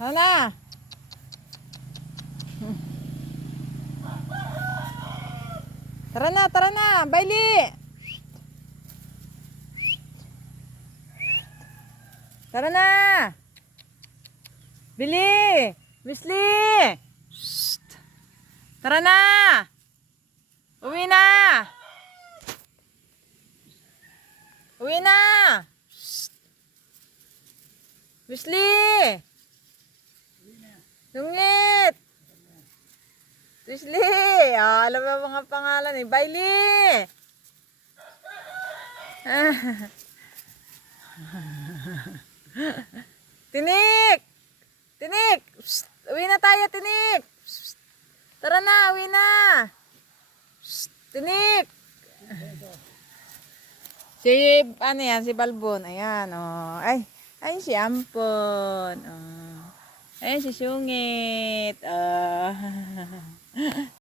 Tara na. Tara na, tara na. Bailey. Tara na. Billy. Wesley. Shh. Tara na. Uwi na. Uwi na. Shh. Wesley. Lungit. Wesley. Oh, alam mo mga pangalan eh. Bailey. Tinik. Tinik. Psst. Uwi na tayo, Tinik. Psst. Tara na, uwi na. Psst. Tinik. Si, ano yan, si Balbon. Ayan, oh. Ay, si Ampon. Oh. Ayan, si Sungit. Oh.